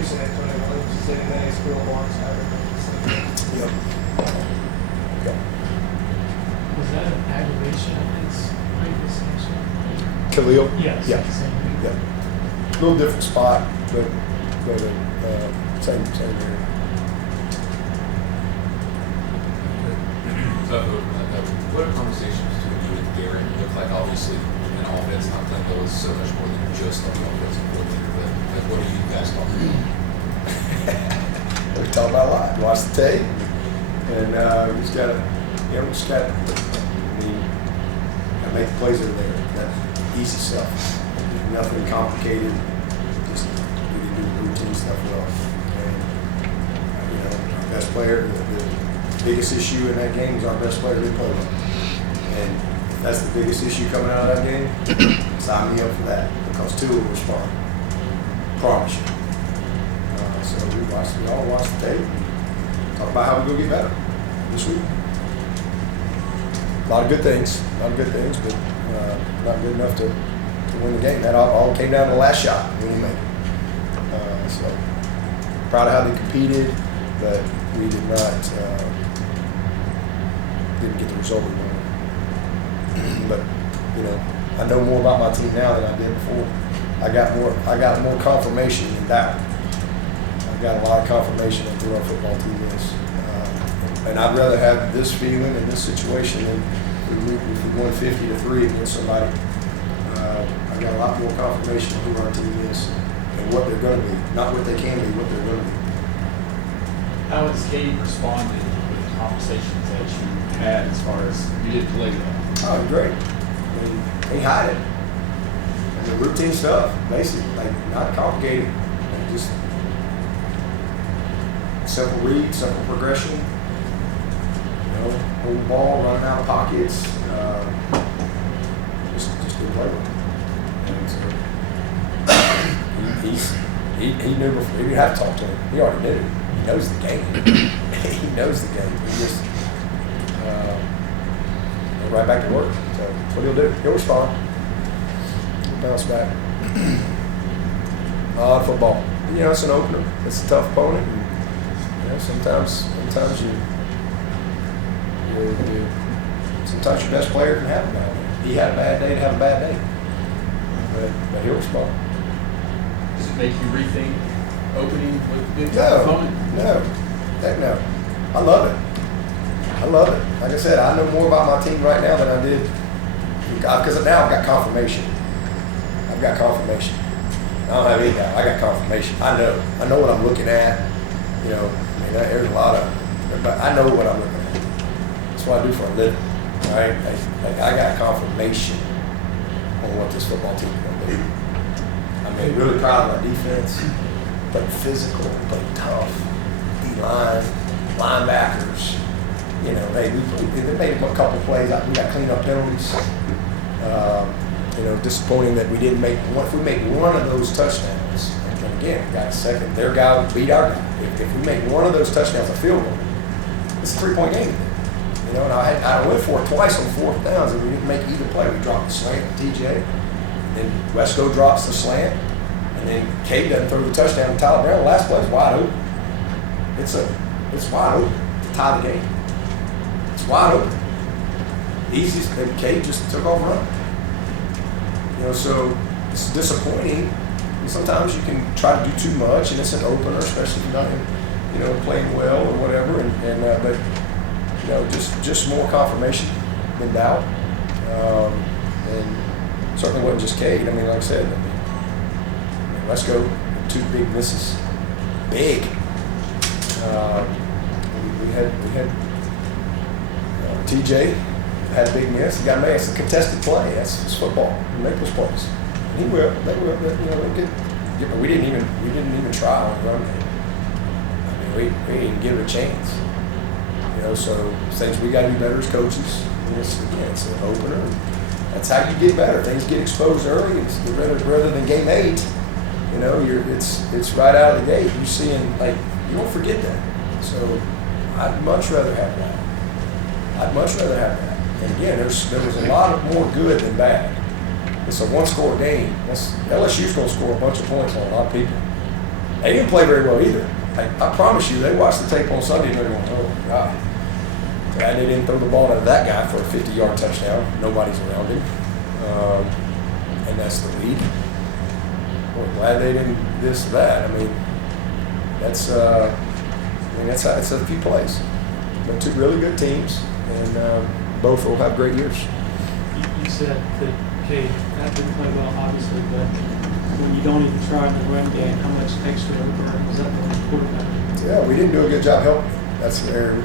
you said Antonio Williams is in there, school alongside him. Yep. Okay. Was that an aggravation of his previous action? Khalil? Yes. Yeah. Yep. A little different spot, but same area. What are conversations between you and Garrett? You look like obviously an offense, not playing goal is so much more than just on the offensive coordinator, but like, what do you guys talk about? We talk about a lot. Watch the tape, and we just gotta, gotta make the plays over there. That's easy stuff. Nothing complicated. Just we can do the routine stuff well. And our best player, the biggest issue in that game is our best player didn't play well. And if that's the biggest issue coming out of that game, sign me up for that because two will respond. Promise you. So we all watch the tape. Talk about how we go get better this week. A lot of good things, but not good enough to win the game. That all came down to the last shot. We didn't make it. So proud of how they competed, but we did not didn't get the result we wanted. But I know more about my team now than I did before. I got more confirmation than doubt. I've got a lot of confirmation on who our football team is, and I'd rather have this feeling in this situation than if we won 50-3 against somebody. I've got a lot more confirmation on who our team is and what they're going to be, not what they can be, what they're going to be. How has Cade responded with the conversations that you had as far as you did play well? Oh, great. I mean, they hide it. And the routine stuff, basically, like not complicated, like just simple read, simple progression. Hold the ball, running out of pockets. Just good play. And so he knew before. He didn't have to talk to him. He already knew. He knows the game. He knows the game. He just right back to work. So that's what he'll do. He'll respond. He'll bounce back. Football. It's an opener. It's a tough opponent. And, sometimes sometimes your best player can have a bad day. He had a bad day to have a bad day. But he'll respond. Does it make you rethink opening with the big No. opponent? No. Heck no. I love it. Like I said, I know more about my team right now than I did because now I've got confirmation. I don't have any doubt. I got confirmation. I know what I'm looking at. There's a lot of, but I know what I'm looking at. That's what I do for a living, right? I got confirmation on what this football team is going to do. I'm really proud of our defense. Played physical, played tough. D-line, linebackers. They made a couple of plays. We got clean up penalties. Disappointing that we didn't make one. If we make one of those touchdowns, and again, we got a second, their guy would beat our guy. If we make one of those touchdowns a field goal, it's a 3-point game. And I went for it twice on 4th downs, and we didn't make either play. We dropped the slant to TJ, and then Wesco drops the slant, and then Cade doesn't throw the touchdown to Tyler Brown. The last play is wide open. It's wide open to tie the game. It's wide open. Easiest, and Cade just took off running. So it's disappointing. And sometimes you can try to do too much, and it's an opener, especially if you're not, playing well or whatever. But just more confirmation than doubt. And certainly wasn't just Cade. Like I said, let's go. 2 big misses. Big. We had TJ had a big miss. He got made. It's a contested play. It's football. You make those plays. And he will. They will. They'll get. We didn't even try on the run game. We didn't even give it a chance. So things we got to be better as coaches. It's an opener. That's how you get better. Things get exposed early. It's rather than game 8. It's right out of the gate. You seeing you don't forget that. So I'd much rather have that. And again, there was a lot more good than bad. It's a 1-score game. LSU's going to score a bunch of points on a lot of people. They didn't play very well either. I promise you, they watched the tape on Sunday and they're going, oh, God. Glad they didn't throw the ball to that guy for a 50-yard touchdown. Nobody's around him. And that's the lead. Boy, glad they didn't this or that. I mean, that's a few plays. But two really good teams, and both will have great years. You said that, okay, that didn't play well, obviously, but when you don't even try in the run game, how much extra overrun was that on the quarterback? Yeah, we didn't do a good job helping. That's where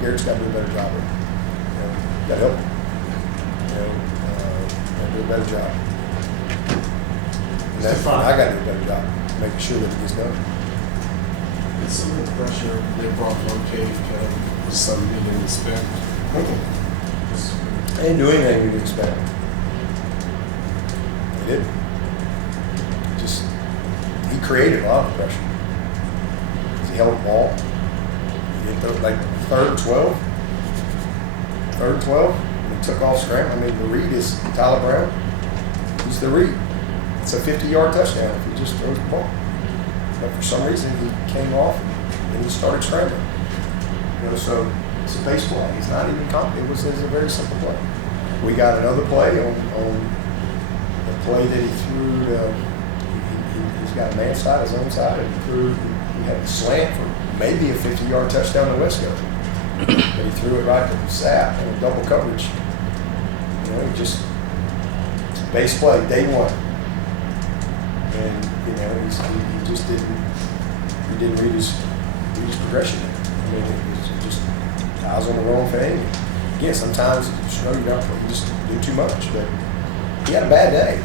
Garrett's got to do a better job of. Got to help him. Got to do a better job. And I got to do a better job making sure that it gets done. And some of the pressure they brought from Cade was something you didn't expect. They didn't do anything we didn't expect. They didn't. He created a lot of pressure. He held the ball. He did throw like 3rd and 12. 3rd and 12. And he took off scrambling. I mean, the read is Tyler Brown. He's the read. It's a 50-yard touchdown if he just throws the ball. But for some reason, he came off and he started scrambling. So it's a base play. It's not even complicated. It's a very simple play. We got another play on the play that he threw. He's got a man side, his own side, and he had the slant for maybe a 50-yard touchdown to Wesco. But he threw it right to Sapp in a double coverage. He just base play, day one. And he just didn't read his progression. I mean, it just eyes on the wrong thing. Again, sometimes you just do too much. But he had a bad day.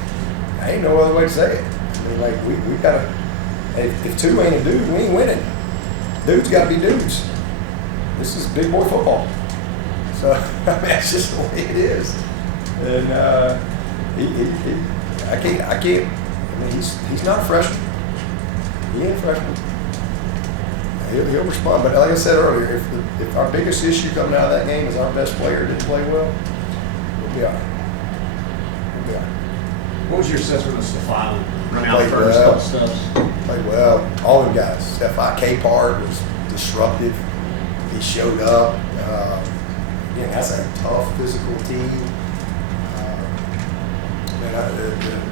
I ain't no other way to say it. I mean, like we gotta. If two ain't a dude, we ain't winning. Dudes got to be dudes. This is big boy football. So I mean, that's just the way it is. And I can't. I mean, he's not a freshman. He ain't a freshman. He'll respond. But like I said earlier, if our biggest issue coming out of that game is our best player didn't play well, we'll be all right. We'll be all right. What was your assessment of Stefan? Run out Played first, well. couple steps. Played well. All them guys. Stefan Capehart was disruptive. He showed up. Again, that's a tough physical team.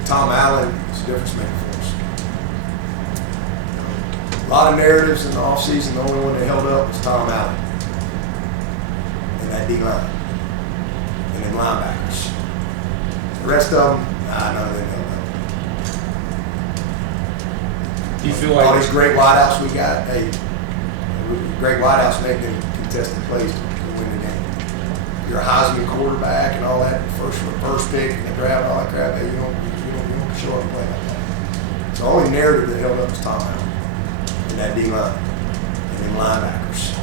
Tom Allen is a difference maker for us. A lot of narratives in the offseason. The only one that held up was Tom Allen and that D-line and then linebackers. The rest of them, none of them held up. Do you feel All like these great wideouts we got, great wideouts making contested plays to win the game. You're a Heisman quarterback and all that, first pick in the draft, all that crap. You don't show up and play like that. So the only narrative that held up was Tom Allen and that D-line and then linebackers.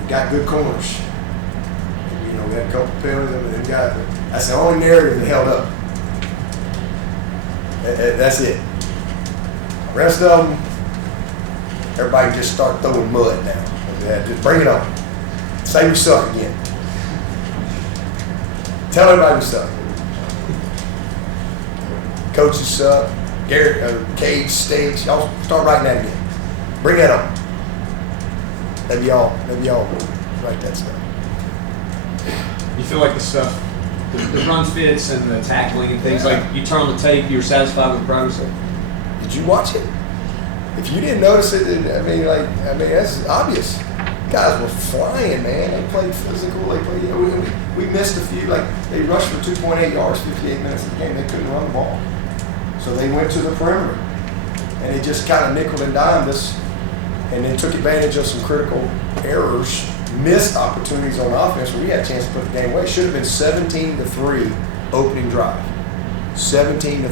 We got good corners. And, we had a couple penalties and then that's the only narrative that held up. That's it. The rest of them, everybody just start throwing mud now. Just bring it on. Say we suck again. Tell everybody we suck. Coaches suck. Cade stinks. Y'all start writing that again. Bring that on. Maybe y'all write that stuff. you feel like the stuff, the run fits and the tackling and things like you turn on the tape, you're satisfied with the progress? Did you watch it? If you didn't notice it, that's obvious. Guys were flying, man. They played physical. They played. We missed a few. Like they rushed for 2.8 yards, 58 minutes of the game. They couldn't run the ball, so they went to the perimeter, and they just kind of nickel and dimed us, and then took advantage of some critical errors, missed opportunities on offense where we had a chance to put the game away. Should have been 17-3 opening drive. 17-3.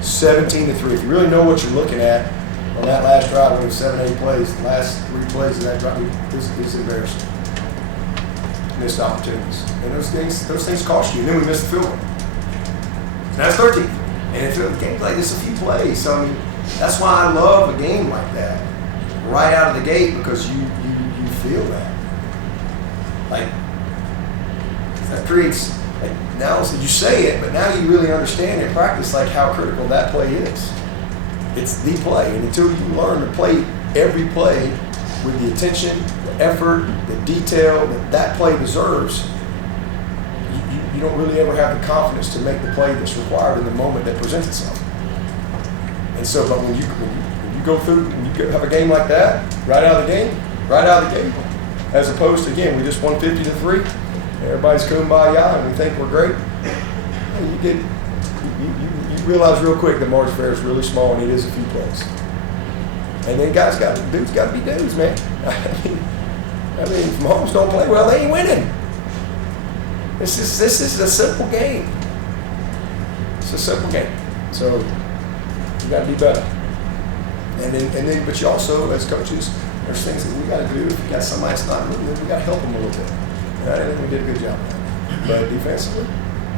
17-3. If you really know what you're looking at on that last drive, when it was 7-8 plays, the last 3 plays of that drive, this is embarrassing. Missed opportunities. And those things cost you. And then we missed the field goal. So that's 13. And if it games like this, a few plays. So I mean, that's why I love a game like that right out of the gate, because you feel that. Like, that creates, like, now you say it, but now you really understand in practice like how critical that play is. it's the play. And until you learn to play every play with the attention, the effort, the detail that play deserves, you don't really ever have the confidence to make the play that's required in the moment that presents itself. And so, but when you go through, when you have a game like that, right out of the gate, as opposed to, again, we just won 50-3, everybody's kumbaya and we think we're great. You realize real quick that margin for error is really small and it is a few plays. And then dudes got to be dudes, man. I mean, if Mahomes don't play well, they ain't winning. This is a simple game. It's a simple game. So you got to be better. And then, but you also, as coaches, there's things that we got to do. If you got somebody that's not moving, we got to help them a little bit. And I think we did a good job of that. But defensively,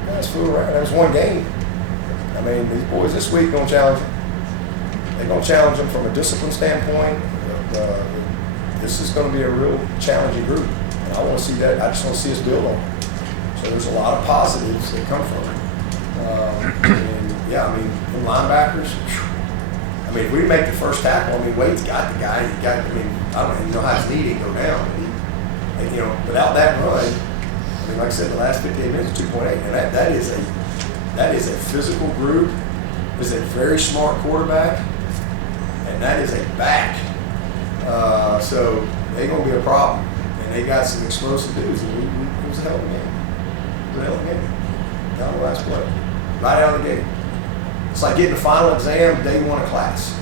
guys flew around. That was one game. I mean, these boys this week going to challenge them. They're going to challenge them from a discipline standpoint. This is going to be a real challenging group. And I want to see that. I just want to see us build on it. So there's a lot of positives that come from it. And yeah, I mean, the linebackers, I mean, if we make the first tackle, I mean, Wade's got the guy. I don't even know how his knee didn't go down. And you know, without that run, I mean, like I said, the last 15 minutes, 2.8. And that is a physical group. Is a very smart quarterback, and that is a back. So they're going to be a problem. And they got some explosive dudes. And it was a hell of a game. It was a hell of a game. Down the last play. Right out of the gate. It's like getting the final exam day one of class.